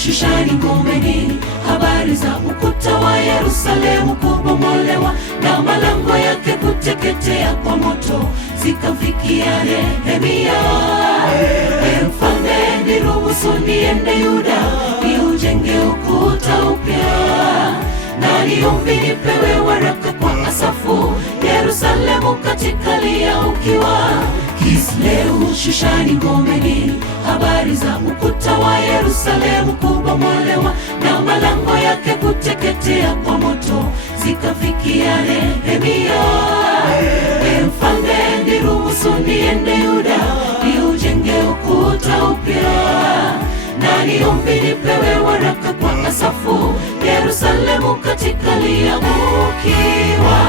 Shushani ngomeni, habari za ukuta wa Yerusalemu kubomolewa na malango yake kuteketea kwa moto zikamfikia Nehemia. Mfalme, niruhusu niende Yuda niujenge ukuta upya, na niombi nipewe waraka kwa Asafu, Yerusalemu katika lia ukiwa. Kisleu Shushani ngomeni, habari za ukuta wa Yerusalemu kubomolewa na malango yake kuteketea kwa moto zikafikia Nehemia. Mfalme, niruhusu niende Yuda niujenge ukuta upya, na niombi nipewe waraka kwa Asafu, Yerusalemu katika lia ukiwa.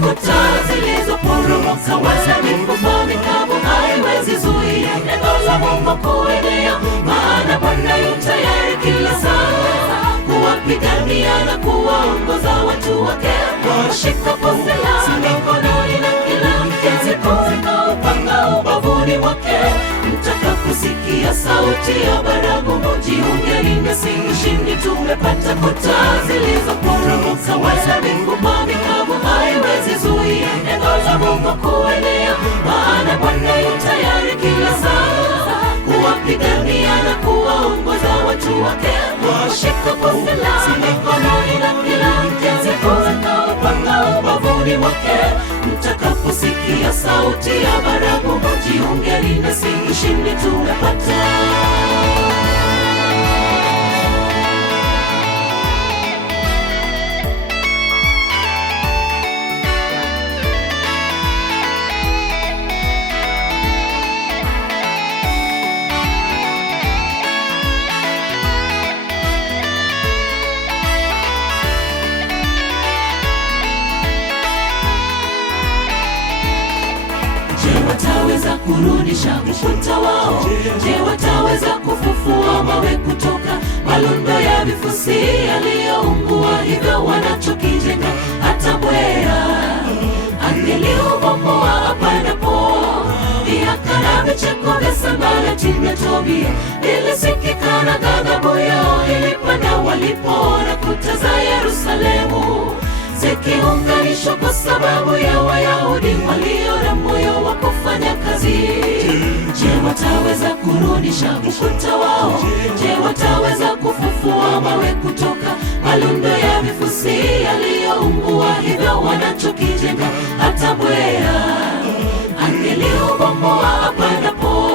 Kuta zilizoporomoka wala mifupa mikavu haiwezi zuia neno la Mungu kuenea, maana Bwana yu tayari kila saa kuwapigania na kuwaongoza watu wake. Washikapo silaha mikononi na kila mtezi kuweka upanga ubavuni mwake. Mtakaposikia sauti ya baragumu, jiungeni nasi, ushindi tumepata. Kuta zilizoporomoka wala mifupa mikavu haiwezi zuia neno la Mungu kuenea, maana Bwana yu tayari kila saa kuwapigania na kuwaongoza watu wake. Washikapo silaha mikononi na kila mtezi kuweka upanga ubavuni mwake. Mtakaposikia sauti ya baragumu, jiungeni nasi, ushindi tumepata. Wataweza kurudisha ukuta wao? Je, wataweza kufufua mawe kutoka malundo ya vifusi yaliyoungua? Hivyo wanachokijenga hata mbweha angeliubomoa apandapo. Miaka na vicheko vya Sanbalati na Tobia vilisikika, na ghadhabu yao ilipanda walipoona kuta za Yerusalemu zikiunganishwa kwa sababu ya Wayahudi walio na moyo wa kufanya kazi. Je, wataweza kurudisha ukuta wao? Je, wataweza kufufua mawe kutoka malundo ya vifusi yaliyoungua? Hivyo wanachokijenga hata mbweha angeliubomoa apandapo.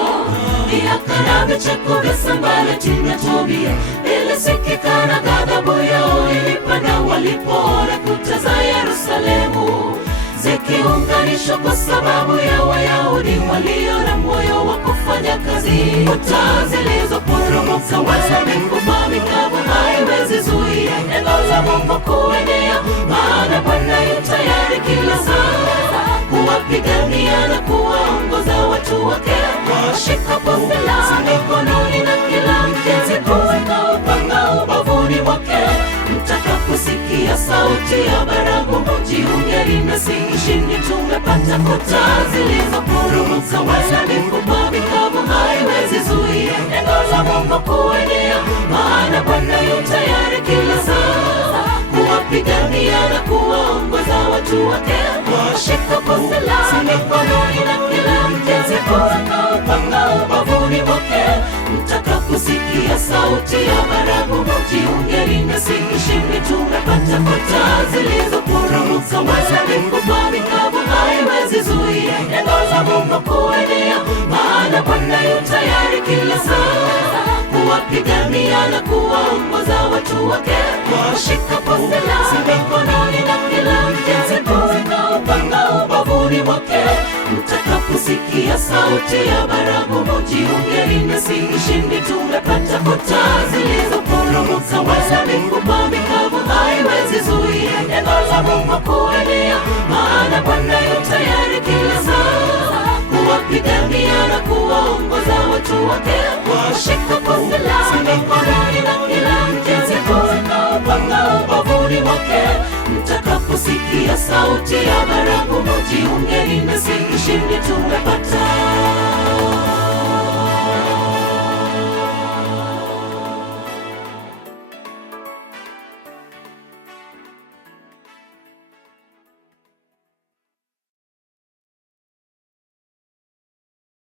Miaka na vicheko vya Sanbalati na Tobia vilisikika, na ghadhabu yao ilipanda walipoona kuta za Yerusalemu zikiunganishwa kwa sababu ya Wayahudi walio na moyo wa kufanya kazi. Kuta zilizoporomoka wala mifupa mikavu haiwezi zuia neno la Mungu kuenea, maana Bwana yu tayari kila saa kuwapigania na kuwaongoza watu wake. Washikapo silaha mikononi na kila mtezi kuweka upanga ubavuni mwake. Mtakaposikia sauti ya baragumu, jiungeni nasi, ushindi tumepata. Kuta zilizoporomoka wala mifupa mikavu haiwezi zuia neno la Mungu kuenea, maana Bwana yu tayari kila saa kuwapigania na kuwaongoza watu wake. Washikapo silaha mikononi na kila mtezi kuweka upanga ubavuni mwake. Mtakaposikia sauti ya baragumu, jiungeni nasi, ushindi tumepata. Kuta zilizoporomoka wala mifupa mikavu haiwezi zuia neno la Mungu kuenea, maana Bwana yu tayari kila saa kuwapigania na kuwaongoza watu wake. Washikapo silaha mikononi na kila mtezi kuweka upanga ubavuni mwake. Mtakaposikia sauti ya baragumu, jiungeni nasi, ushindi tumepata. Kuta zilizoporomoka wala mifupa mikavu haiwezi zuia neno la Mungu kuenea, maana Bwana yu tayari kila saa kuwapigania na kuwaongoza watu wake. Washikapo silaha mikononi na kila mtezi kuweka upanga ubavuni mwake. Mtakaposikia sauti ya baragumu, jiungeni nasi, ushindi tumepata.